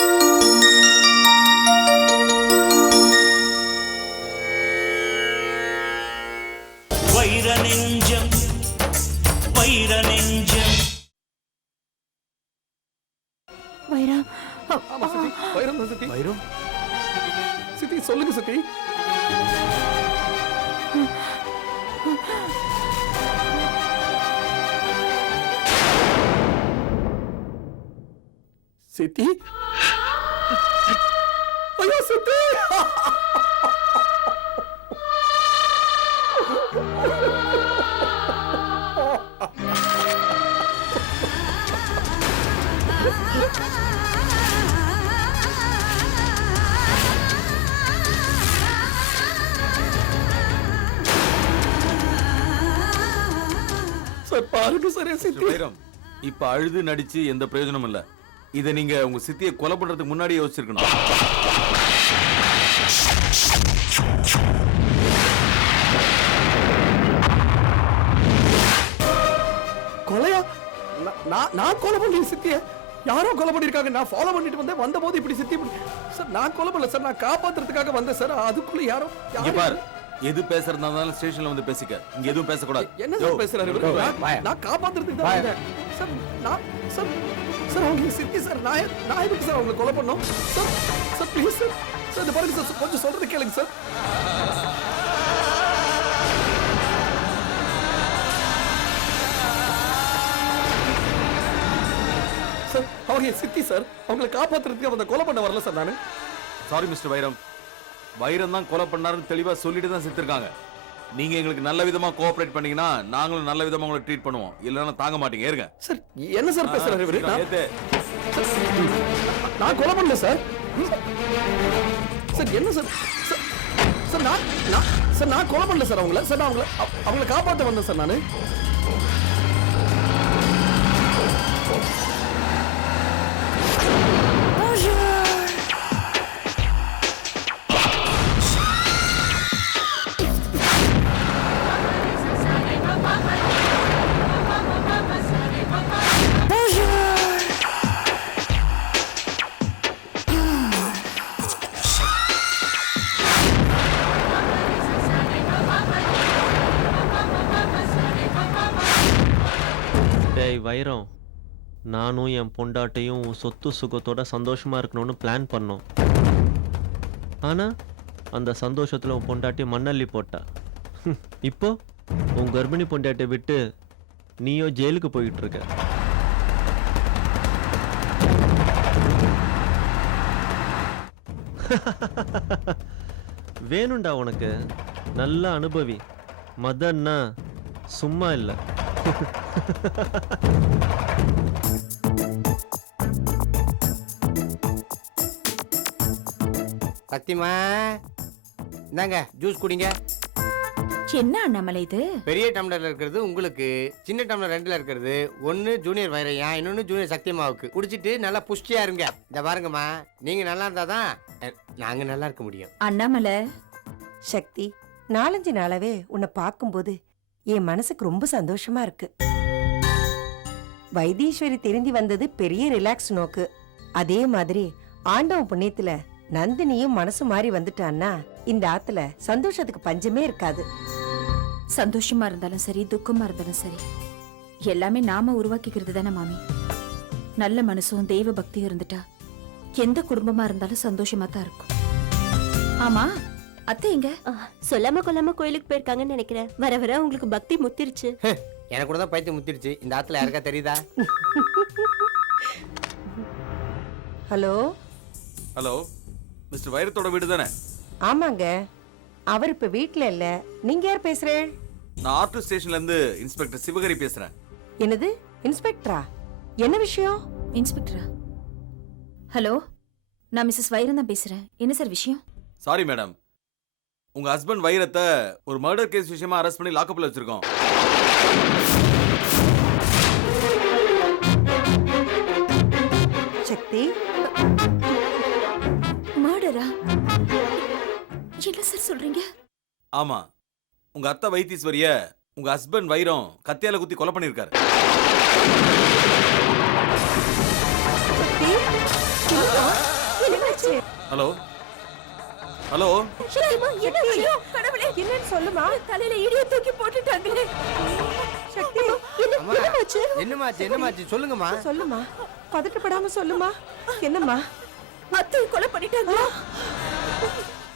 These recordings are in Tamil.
うん。சார் பாருங்க சார் என் சித்தி. வைரம் இப்ப அழுது நடிச்சு எந்த பிரயோஜனமும் இல்ல. இத நீங்க உங்க சித்தியை கொலை பண்றதுக்கு முன்னாடி யோசிச்சிருக்கணும். கொலையா? நான்- நான் நான் கொலை பண்ணி சித்திய. யாரோ கொலை பண்ணிருக்காங்க. நான் ஃபாலோ பண்ணிட்டு வந்தேன். வந்த போது இப்படி சித்தி இப்படி- சார் நான் கொலை பண்ணல சார். நான் காப்பாத்துறதுக்காக வந்தேன் சார். அதுக்குள்ள யாரோ இங்க யாரோ- பார் எது பேசுறதா இருந்தாலும் ஸ்டேஷன்ல வந்து பேசிக்க. இங்க எதுவும் பேசக்கூடாது. என்ன சார் பேசுறாரு இவரு? நான்- நான் காப்பாத்துறதுக்கு தான் வந்தேன். சார் நான் சார் சார் அவங்க சித்தி சார் நான் எ- நான் எதுக்கு சார் அவங்களை கொலை பண்ணோம்? Sir sir please sir. Sir இந்த பாருங்க சார் கொஞ்சம் சொல்றது கேளுங்க சார். சார் அவங்க என் சித்தி சார் அவங்களை காப்பாத்துறதுக்கு அவங்க கொலை பண்ண வரல சார் நானு. சாரி மிஸ்டர் வைரம். வைரம் தான் கொலை பண்ணாருன்னு தெளிவா சொல்லிட்டு தான் செத்துருக்காங்க. நீங்க எங்களுக்கு நல்ல விதமா கோஆபரேட் பண்ணீங்கன்னா நாங்களும் நல்ல விதமா உங்களை ட்ரீட் பண்ணுவோம். இல்லைன்னா தாங்க மாட்டீங்க. ஏறுங்க. சார் என்ன சார் பேசுறாரு இவரு? நான்- கொலை பண்ணல சார். சார் என்ன சார் சார், நான் நான் சார் நான் கொலை பண்ணல சார் அவங்கள. சார் நான் அவங்கள அவ- அவங்கள காப்பாற்ற வந்தேன் சார் நான். வைரம். நானும் என் பொண்டாட்டையும் உன் சொத்து சுகத்தோட சந்தோஷமாக இருக்கணும்னு பிளான் பண்ணோம். ஆனால் அந்த சந்தோஷத்தில் உன் பொண்டாட்டி மண்ணள்ளி போட்டா. இப்போ உன் கர்ப்பிணி பொண்டாட்டியை விட்டு நீயோ ஜெயிலுக்கு போயிட்டு இருக்க வேணும்டா உனக்கு. நல்ல அனுபவி. மதன்னா சும்மா இல்லை. சத்தியமா? இந்தாங்க ஜூஸ் குடிங்க. என்ன அண்ணாமலை இது? பெரிய டம்ளர்ல இருக்கிறது உங்களுக்கு சின்ன டம்ளர் ரெண்டுல இருக்கிறது. ஒன்னு ஜூனியர் வைரையா இன்னொன்னு ஜூனியர் சத்தியமாவுக்கு குடிச்சிட்டு நல்லா புஷ்டியா இருங்க. இந்த பாருங்கம்மா நீங்க நல்லா இருந்தாதான் நாங்க நல்லா இருக்க முடியும். அண்ணாமலை சக்தி நாலஞ்சு நாளாவே உன்னை பார்க்கும்போது என் மனசுக்கு ரொம்ப சந்தோஷமா இருக்கு. வைத்தீஸ்வரி திரும்பி வந்தது பெரிய ரிலாக்ஸ் நோக்கு. அதே மாதிரி ஆண்டவன் புண்ணியத்துல நந்தினியும் மனசு மாறி வந்துட்டான்னா இந்த ஆத்துல சந்தோஷத்துக்கு பஞ்சமே இருக்காது. சந்தோஷமா இருந்தாலும் சரி துக்கமா இருந்தாலும் சரி எல்லாமே நாம உருவாக்கிக்கிறது தானே மாமி. நல்ல மனசும் தெய்வ பக்தியும் இருந்துட்டா எந்த குடும்பமா இருந்தாலும் சந்தோஷமா தான் இருக்கும். ஆமா அத்தை எங்க? சொல்லாம கொல்லாம கோயிலுக்கு போயிருக்காங்கன்னு நினைக்கிறேன். வர வர உங்களுக்கு பக்தி முத்திருச்சு. எனக்கு கூட தான் பைத்தியம் முத்திருச்சு. இந்த ஆத்துல யாருக்கா தெரியுதா? ஹலோ? ஹலோ மிஸ்டர் வைரத்தோட வீடு தானே? ஆமாங்க. அவர் இப்ப வீட்ல இல்ல. நீங்க யார் பேசுறேன் நான் ஆர்டூ ஸ்டேஷன்ல இருந்து இன்ஸ்பெக்டர் சிவகரி பேசுறேன். என்னது? இன்ஸ்பெக்டரா? என்ன விஷயம்? இன்ஸ்பெக்டரா? ஹலோ நான் மிஸ்ஸஸ் வைரம் தான் பேசுறேன். என்ன சார் விஷயம்? சாரி மேடம் உங்க ஹஸ்பண்ட் வைரத்தை ஒரு மர்டர் கேஸ் விஷயமா அரெஸ்ட் பண்ணி லாக்கப்ல வச்சிருக்கோம். சக்தி? மர்டரா என்ன சார் சொல்றீங்க? ஆமா. உங்க அத்தை வைத்தீஸ்வரிய உங்க ஹஸ்பண்ட் வைரம் கத்தியால குத்தி கொலை பண்ணிருக்காரு. சக்தி? Hello hello? என்னன்னு சொல்லுமா? தலையில இடிய தூக்கி போட்டுட்டாங்களே சக்தி அம்மா என்னமாச்சு? என்னமாச்சு சொல்லுங்கம்மா. சொல்லுமா. பதட்டப்படாம சொல்லுமா. என்னம்மா? அத்தை கொலை பண்ணிட்டாங்களா?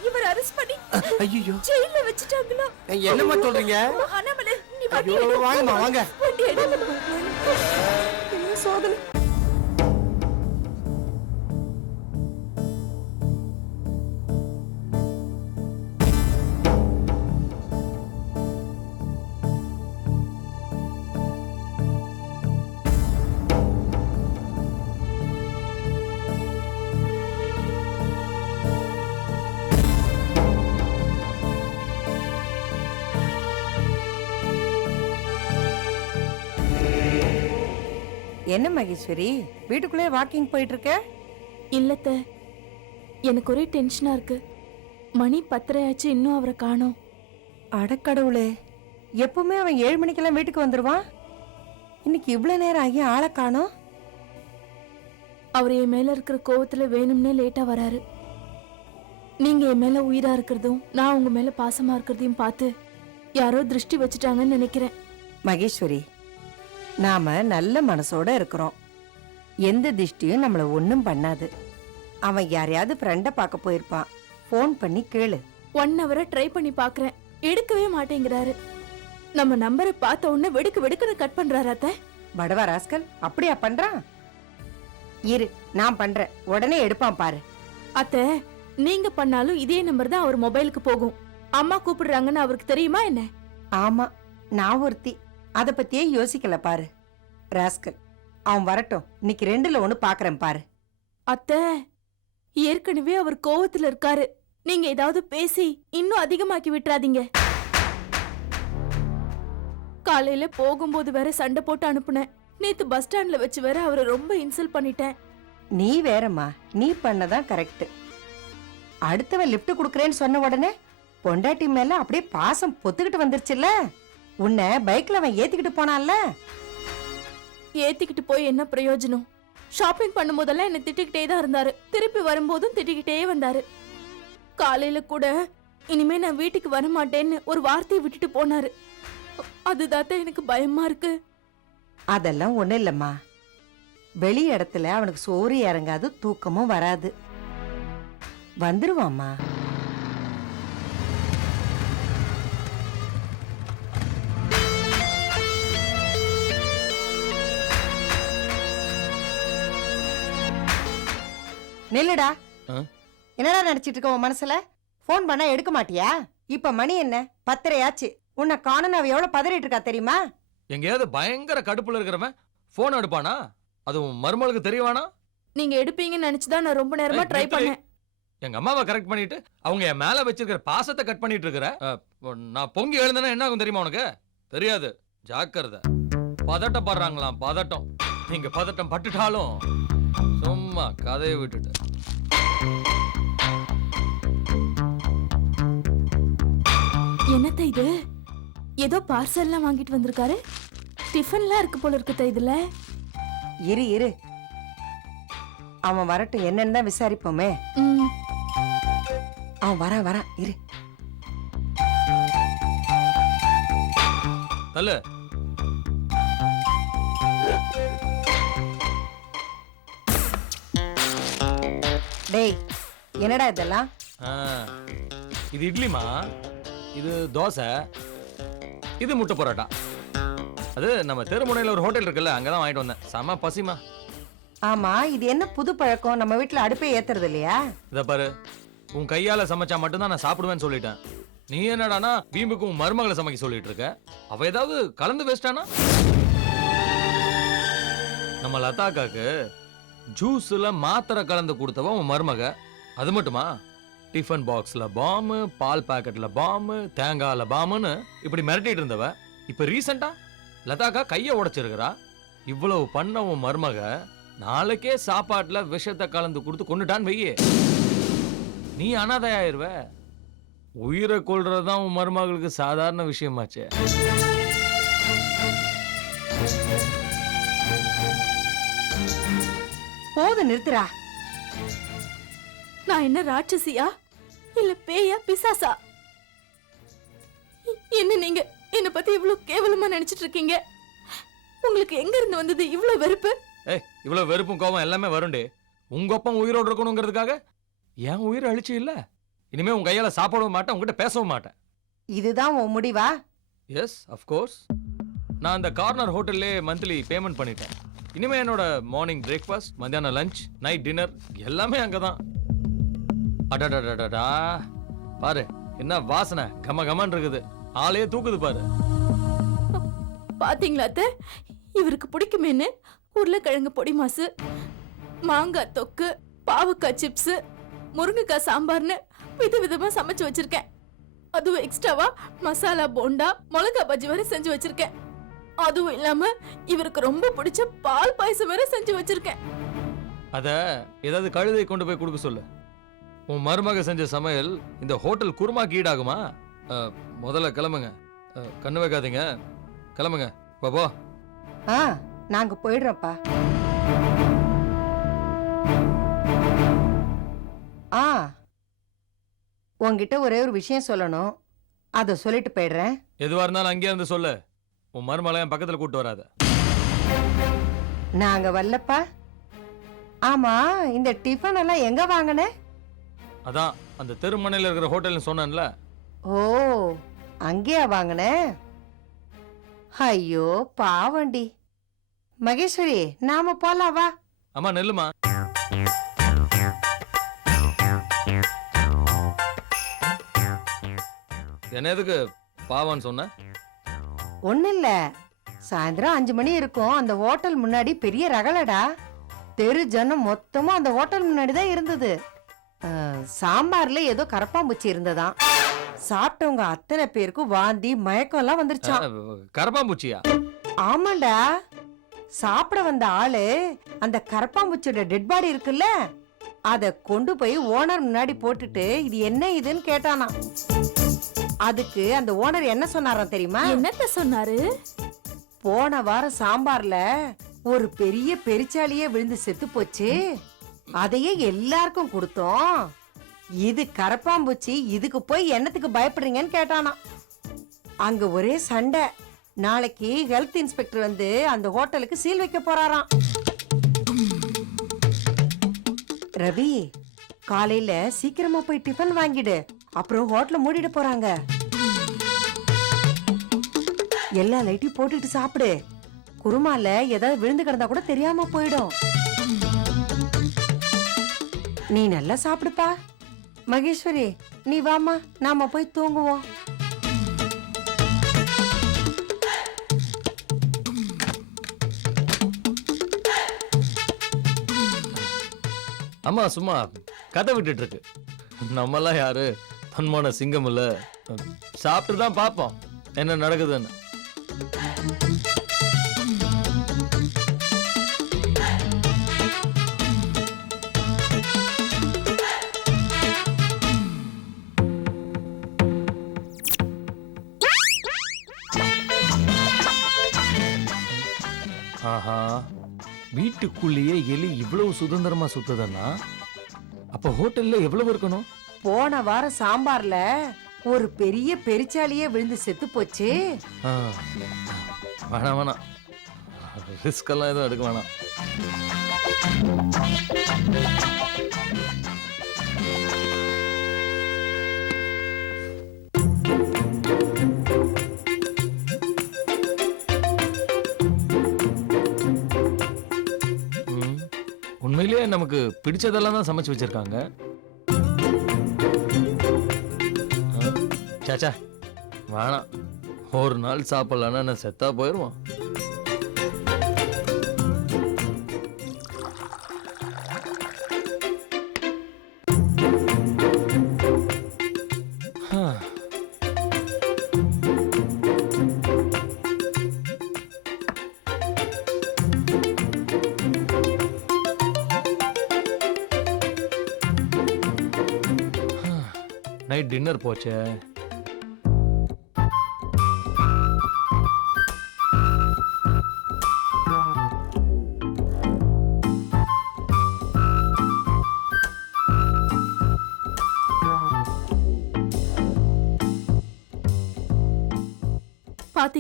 இவர் அரெஸ்ட் பண்ணி ஐயோ ஜெயில வச்சுட்டாங்களா? என்னம்மா சொல்றீங்க? அண்ணாமலை நீ. வாங்கம்மா வாங்க. சோதனை? என்ன மகேஸ்வரி? வீட்டுக்குள்ளே வாக்கிங் போயிட்டு இருக்க இல்லத்த எனக்கு ஒரே டென்ஷனா இருக்கு. மணி பத்தரையாச்சு இன்னும் அவரை காணோம். அடக்கடவுளே எப்பவுமே அவன் ஏழு மணிக்கெல்லாம் வீட்டுக்கு வந்துருவான்? இன்னைக்கு இவ்வளவு நேரம் ஆகி ஆளை காணோம்? அவர் என் மேல இருக்கிற கோவத்துல வேணும்னே லேட்டா வராரு. நீங்க என் மேல உயிரா இருக்கிறதும் நான் உங்க மேல பாசமா இருக்கிறதையும் பார்த்து யாரோ திருஷ்டி வச்சுட்டாங்கன்னு நினைக்கிறேன். மகேஸ்வரி நாம நல்ல மனசோட இருக்கிறோம். எந்த திஷ்டியும் நம்மள ஒண்ணும் பண்ணாது. அவன் யாரையாவது ஃப்ரெண்டை பார்க்க போயிருப்பான். ஃபோன் பண்ணி கேளு. ஒன் ஹவரா ட்ரை பண்ணி பாக்குறேன் எடுக்கவே மாட்டேங்கிறாரு. நம்ம நம்பரை பார்த்த உடனே வெடுக்கு வெடுக்குன்னு கட் பண்றாரு அத்தை. படவா ராஸ்கல் அப்படியா பண்றான்? இரு நான் பண்றேன். உடனே எடுப்பான் பாரு. அத்தை நீங்க பண்ணாலும் இதே நம்பர் தான் அவர் மொபைலுக்கு போகும். அம்மா கூப்பிடுறாங்கன்னு அவருக்கு தெரியுமா என்ன? ஆமா நான் ஒருத்தி. அத பத்தியே யோசிக்கல பாரு. ராஸ்கல் அவன் வரட்டும். இன்னைக்கு ரெண்டுல ஒண்ணு பாக்குறேன் பாரு. அத்தை ஏற்கனவே அவர் கோவத்துல இருக்காரு. நீங்க ஏதாவது பேசி இன்னும் அதிகமாக்கி விட்டுறாதீங்க. காலையில போகும்போது வேற சண்டை போட்டு அனுப்புனேன். நேத்து பஸ் ஸ்டாண்ட்ல வச்சு வேற அவரை ரொம்ப இன்சல்ட் பண்ணிட்டேன். நீ வேறம்மா. நீ பண்ணதான் கரெக்ட் அடுத்தவன் லிஃப்ட் குடுக்கறேன்னு சொன்ன உடனே பொண்டாட்டி மேல அப்படியே பாசம் பொத்துக்கிட்டு வந்துருச்சுல்ல? உன்னை பைக்ல அவன் ஏத்திக்கிட்டு போனான்ல? ஏத்திக்கிட்டு போய் என்ன பிரயோஜனம்? ஷாப்பிங் பண்ணும்போதெல்லாம் என்ன திட்டிக்கிட்டே தான் இருந்தாரு. திருப்பி வரும்போதும் திட்டிக்கிட்டே வந்தாரு. காலையில கூட இனிமே நான் வீட்டுக்கு வர மாட்டேன்னு ஒரு வார்த்தையை விட்டுட்டு போனாரு. அதுதான் எனக்கு பயமா இருக்கு. அதெல்லாம் ஒண்ணும் இல்லம்மா. வெளி இடத்துல அவனுக்கு சோறு இறங்காது தூக்கமும் வராது. வந்துருவாம்மா. நில்லுடா? என்னடா நினைச்சிட்டு இருக்க உன் மனசுல? ஃபோன் பண்ணா எடுக்க மாட்டியா? இப்ப மணி என்ன? பத்தரையாச்சு. உன்னை காணணும் அவ எவ்வளவு பதறிட்டு இருக்கா தெரியுமா? எங்கேயாவது பயங்கர கடுப்புல இருக்கிறவன் போன் எடுப்பானா? அதுவும் மருமகளுக்கு தெரியவானா? நீங்க எடுப்பீங்கன்னு நினைச்சுதான் நான் ரொம்ப நேரமா ட்ரை. பண்ணேன். எங்க அம்மாவை கரெக்ட் பண்ணிட்டு அவங்க என் மேல வச்சிருக்கிற பாசத்தை கட் பண்ணிட்டு இருக்கிற நான் பொங்கி எழுந்தேன்னா என்ன ஆகும் தெரியுமா உனக்கு? தெரியாது. ஜாக்கிரதை. பதட்டப்படுறாங்களாம் பதட்டம். நீங்க பதட்டம் பட்டுட்டாலும் சும்மா கதையை விட்டுட்டு என்னத்த இது? ஏதோ பார்சல்லாம் வாங்கிட்டு வந்திருக்காரு? டிஃபன்லாம் இருக்கு போல இருக்குத்த இதுல. இரு இரு. அவன் வரட்டும் என்னன்னு தான் விசாரிப்போமே. அவன் வரான் வரான் இரு. தல்லு டேய் என்னடா இதெல்லாம்? ஆ, இது இட்லிமா? இது தோசை. இது முட்டை பரோட்டா. அது நம்ம தெருமுனையில் ஒரு ஹோட்டல் இருக்குல்ல அங்கதான் வாங்கிட்டு வந்தேன். செம பசிமா ஆமா இது என்ன புது பழக்கம்? நம்ம வீட்ல அடுப்பே ஏத்துறது இல்லையா? இத பாரு உன் கையால சமைச்சா மட்டும்தான் நான் சாப்பிடுவேன்னு சொல்லிட்டேன். நீ என்னடானா வீம்புக்கு உன் மருமகளை சமைக்க சொல்லிட்டு இருக்க அவ ஏதாவது கலந்து வச்சிட்டானா நம்ம லதாக்காக்கு ஜூஸில் மாத்திரை கலந்து கொடுத்தவ உன் மருமக. அது மட்டுமா? டிஃபன் பாக்ஸில் பாம்பு பால் பாக்கெட்டில் பாம்பு தேங்காயில் பாம்புன்னு இப்படி மிரட்டிட்டு இருந்தவ இப்போ ரீசெண்டா லதாக்கா கையை உடைச்சிருக்கிறா. இவ்வளவு பண்ண உன் மருமக நாளைக்கே சாப்பாட்டில் விஷத்தை கலந்து கொடுத்து கொண்டுட்டான்னு வெய்யே நீ அனாதையாயிருவ. உயிரை கொல்றதுதான் உன் மருமகளுக்கு சாதாரண விஷயமாச்சே. போதும் நிறுத்துடா நான் என்ன ராட்சசியா? இல்ல பேயா பிசாசா? என்ன நீங்க என்ன பத்தி இவ்வளவு கேவலமா நினைச்சிட்டு இருக்கீங்க? உங்களுக்கு எங்க இருந்து வந்தது இவ்வளவு வெறுப்பு? ஏய் இவ்வளவு வெறுப்பும் கோவம் எல்லாமே வரும்டே. உங்க அப்பா உயிரோடு இருக்கணுங்கிறதுக்காக என் உயிரை அழிச்சு இல்ல. இனிமே உன் கையால சாப்பிடவும் மாட்டேன் உங்ககிட்ட பேசவும் மாட்டேன். இதுதான் உன் முடிவா? எஸ் கோர்ஸ் நான் அந்த கார்னர் ஹோட்டல்லே மந்த்லி பேமெண்ட் பண்ணிட்டேன். இனிமே என்னோட மார்னிங் பிரேக்ஃபாஸ்ட் மத்தியானம் லஞ்ச் நைட் டின்னர் எல்லாமே அங்கதான். அடடடடடா. பாரு என்ன வாசனை. கம கமன் இருக்குது. ஆளே தூக்குது பாரு. பாத்தீங்களா அத்தை? இவருக்கு பிடிக்குமேன்னு? உருளைக்கிழங்கு பொடி மாசு மாங்காய் தொக்கு பாவக்காய் சிப்ஸ் முருங்கைக்காய் சாம்பார்னு விதவிதமா சமைச்சு வச்சிருக்கேன். அதுவும் எக்ஸ்ட்ராவா மசாலா போண்டா மிளகா பஜ்ஜி வரை செஞ்சு வச்சிருக்கேன். அதுவும் இல்லாம இவருக்கு ரொம்ப பிடிச்ச பால் பாயசம் வேற செஞ்சு வச்சிருக்கேன். அத ஏதாவது கழுதை கொண்டு போய் கொடுக்க சொல்லு. உன் மருமக செஞ்ச சமையல் இந்த ஹோட்டல் குருமாக்கு ஈடாகுமா? அஹ், முதல்ல கிளம்புங்க. அஹ், கண்ணு வைக்காதீங்க. கிளம்புங்க. பாபா ஆ நாங்க போயிடுறோம்ப்பா. ஆ உன்கிட்ட ஒரே ஒரு விஷயம் சொல்லணும். அதை சொல்லிட்டு போயிடுறேன். எதுவா இருந்தாலும் அங்கேயே இருந்து சொல்லு. உன் மருமகளை என் பக்கத்துல கூட்டு வராத. நாங்க வரலப்பா ஆமா இந்த டிஃபன் எல்லாம் எங்க வாங்கின? அதான் அந்த தெருமனையில் இருக்கிற ஹோட்டல்னு சொன்னேன்ல. ஓ அங்கேயா வாங்கின? ஐயோ பாவண்டி. மகேஸ்வரி நாம போலாம் வா. அம்மா நெல்லுமா? என்ன எதுக்கு பாவான்னு சொன்ன? ஒன்னும் இல்ல சாயந்தரம் அஞ்சு மணி இருக்கும். அந்த ஹோட்டல் முன்னாடி பெரிய ரகலடா. தெரு ஜனம் மொத்தமும் அந்த ஹோட்டல் முன்னாடி தான் இருந்தது. சாம்பார்ல ஏதோ கரப்பாம்பூச்சி இருந்ததாம். சாப்பிட்டவங்க அத்தனை பேருக்கும் வாந்தி மயக்கம் எல்லாம் வந்துருச்சாம் கரப்பாம்பூச்சியா? ஆமாண்டா. சாப்பிட வந்த ஆளு அந்த கரப்பாம்பூச்சியோட டெட் பாடி இருக்குல்ல அத கொண்டு போய் ஓனர் முன்னாடி போட்டுட்டு இது என்ன இதுன்னு கேட்டானா அதுக்கு அந்த ஓனர் என்ன சொன்னாராம் தெரியுமா? என்னத்த சொன்னாரு? போன வாரம் சாம்பார்ல ஒரு பெரிய பெரிச்சாலியே விழுந்து செத்து போச்சு. அதையே எல்லாருக்கும் கொடுத்தோம். இது கரப்பாம்பூச்சி இதுக்கு போய் என்னத்துக்கு பயப்படுறீங்கன்னு கேட்டானா அங்க ஒரே சண்டை. நாளைக்கு ஹெல்த் இன்ஸ்பெக்டர் வந்து அந்த ஹோட்டலுக்கு சீல் வைக்க போறாராம். ரவி காலையில சீக்கிரமா போய் டிஃபன் வாங்கிடு. அப்புறம் ஹோட்டல மூடிட போறாங்க. எல்லா லைட்டையும் போட்டுட்டு சாப்பிடு. குருமால ஏதாவது விழுந்து கிடந்தா கூட தெரியாம போயிடும். நீ நல்லா சாப்பிடுப்பா. மகேஸ்வரி நீ வாமா நாம போய் தூங்குவோம். அம்மா சும்மா கதை விட்டுட்டு இருக்கு. நம்மெல்லாம் யாரு? தன்மான சிங்கம் இல்ல சாப்பிட்டு தான் பார்ப்போம் என்ன நடக்குதுன்னு. ஆஹா வீட்டுக்குள்ளேயே எலி இவ்வளவு சுதந்திரமா சுத்துதுன்னா? அப்ப ஹோட்டல்ல எவ்வளவு இருக்கணும்? போன வாரம் சாம்பார்ல ஒரு பெரிய பெரிச்சாலியே விழுந்து செத்து போச்சு. வேணாம் வேணாம். ரிஸ்க் எல்லாம் எதுவும் எடுக்க வேணாம். உண்மையிலேயே நமக்கு பிடிச்சதெல்லாம் தான் சமைச்சு வச்சிருக்காங்க. சாச்சா வேணாம். ஒரு நாள் சாப்பிடலன்னா நான் செத்தா போயிடுவான் நைட் டின்னர் போச்சே.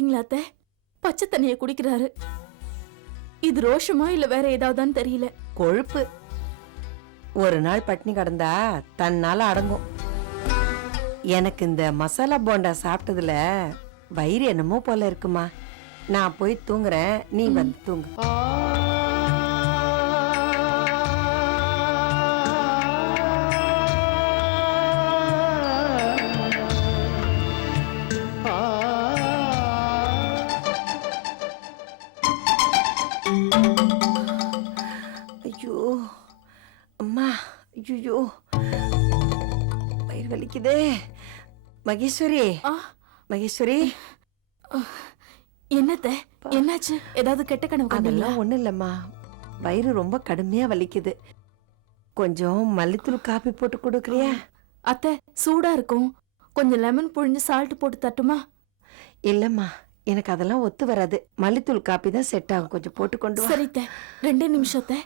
பாத்தீங்களா அத்தை? பச்சை தண்ணிய குடிக்கிறாரு. இது ரோஷமா இல்ல வேற ஏதாவதான்னு தெரியல. கொழுப்பு. ஒரு நாள் பட்னி கிடந்தா தன்னால அடங்கும். எனக்கு இந்த மசாலா போண்டா சாப்பிட்டதுல வயிறு என்னமோ போல இருக்குமா. நான் போய் தூங்குறேன் நீ வந்து தூங்கு. மகேஸ்வரி. ஆ. மகேஸ்வரி. என்னத்த? என்னாச்சு? ஏதாவது கெட்ட கனவு அதெல்லாம் ஒண்ணும் இல்லம்மா வயிறு ரொம்ப கடுமையா வலிக்குது. கொஞ்சம் மல்லித்தூள் காப்பி போட்டு கொடுக்குறியா? அத்தை சூடா இருக்கும். கொஞ்சம் லெமன் புழிஞ்சு சால்ட் போட்டு தட்டுமா? இல்லம்மா. எனக்கு அதெல்லாம் ஒத்து வராது. மல்லித்தூள் காப்பி தான் செட் ஆகும். கொஞ்சம் போட்டு கொண்டு வா. சரி அத்தை. ரெண்டே நிமிஷத்தை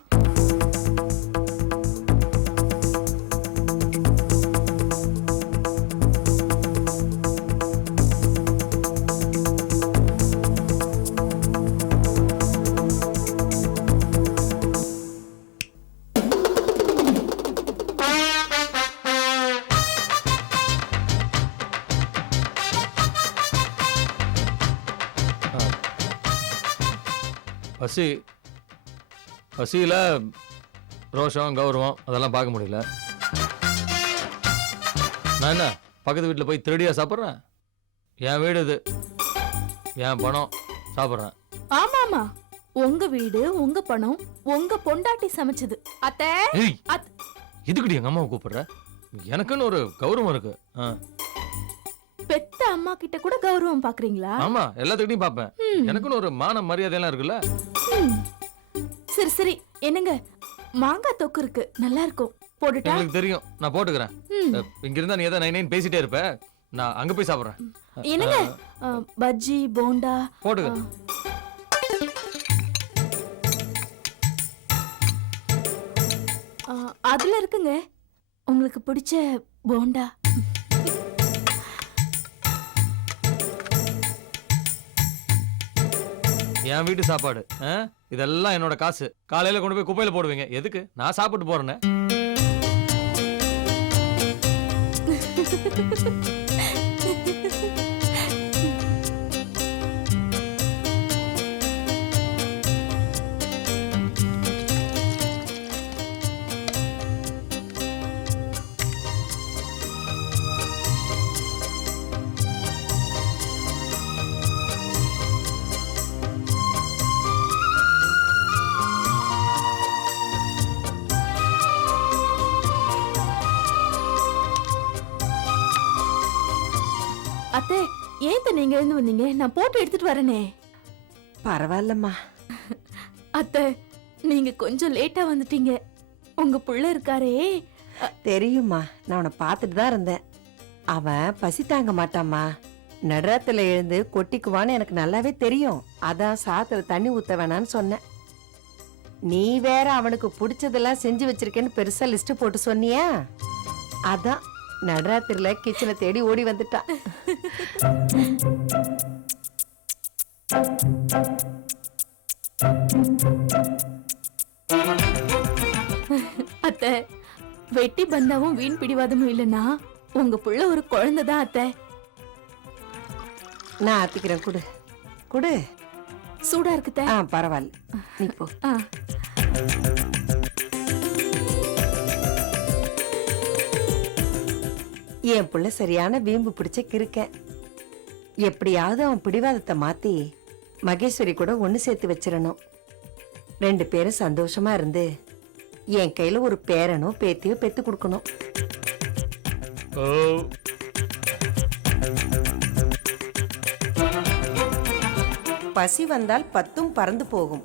பசி. பசியில் ரோஷம் கௌரவம் அதெல்லாம் பார்க்க முடியல. நான் என்ன பக்கத்து வீட்டில் போய் திருடியா சாப்பிட்றேன்? என் வீடு இது. என் பணம் சாப்பிட்றேன். ஆமா ஆமா உங்க வீடு உங்க பணம் உங்க பொண்டாட்டி சமைச்சது. அத்தை ஏய் அத்- இதுக்குடி எங்கள் அம்மாவை கூப்பிடுற? எனக்குன்னு ஒரு கௌரவம் இருக்கு. ஆ. அம்மா கிட்ட கூட கௌரவம் பாக்குறீங்களா? ஆமா எல்லாத்துக்கிட்டையும் பார்ப்பேன். ம். எனக்குன்னு ஒரு மான மரியாதையெல்லாம் இருக்குல்ல? ம். சரி சரி. என்னங்க? மாங்காய் தொக்கு இருக்கு. நல்லா இருக்கும். போட்டுட்டா? எங்களுக்கு தெரியும். நான் போட்டுக்கிறேன். இங்க இருந்தா நீ ஏதாவது நைன் நைன் பேசிட்டே இருப்ப. நான் அங்க போய் சாப்பிடுறேன். என்னங்க? பஜ்ஜி போண்டா போட்டுக்க. அ, அதுல இருக்குங்க. உங்களுக்கு பிடிச்ச போண்டா. என் வீட்டு சாப்பாடு ஆ? இதெல்லாம் என்னோட காசு. காலையில கொண்டு போய் குப்பையில போடுவீங்க. எதுக்கு? நான் சாப்பிட்டு போறேன்னு நீங்க எழுந்து வந்தீங்க. நான் போட்டு எடுத்துட்டு வரேனே. பரவாயில்லம்மா. அத்தை நீங்க கொஞ்சம் லேட்டா வந்துட்டீங்க. உங்க புள்ள இருக்காரே. தெரியுமா நான் அவனை பார்த்துட்டு தான் இருந்தேன். அவன் பசி தாங்க மாட்டாம்மா நடுராத்துல எழுந்து கொட்டிக்குவான்னு எனக்கு நல்லாவே தெரியும். அதான் சாத்துல தண்ணி ஊத்த வேணான்னு சொன்னேன். நீ வேற அவனுக்கு பிடிச்சதெல்லாம் செஞ்சு வச்சிருக்கேன்னு பெருசா லிஸ்ட் போட்டு சொன்னியா? அதான். நடுராத்திரில கிச்சனை தேடி ஓடி வந்துட்டான் அத்தை வெட்டி பந்தாவும் வீண் பிடிவாதமும் இல்லைன்னா உங்க புள்ள ஒரு குழந்தை தான் அத்தை. நான் ஆத்திக்கிறேன் குடு. குடு. சூடா இருக்குத்த ஆ பரவாயில்ல. நீ போ. என் புள்ள சரியான வீம்பு பிடிச்ச கிறுக்கன் எப்படியாவது அவன் பிடிவாதத்தை மாத்தி மகேஸ்வரி கூட ஒண்ணு சேர்த்து வச்சிடணும். ரெண்டு பேரும் சந்தோஷமா இருந்து என் கையில ஒரு பேரனோ பேத்தியோ பெத்து கொடுக்கணும். பசி வந்தால் பத்தும் பறந்து போகும்.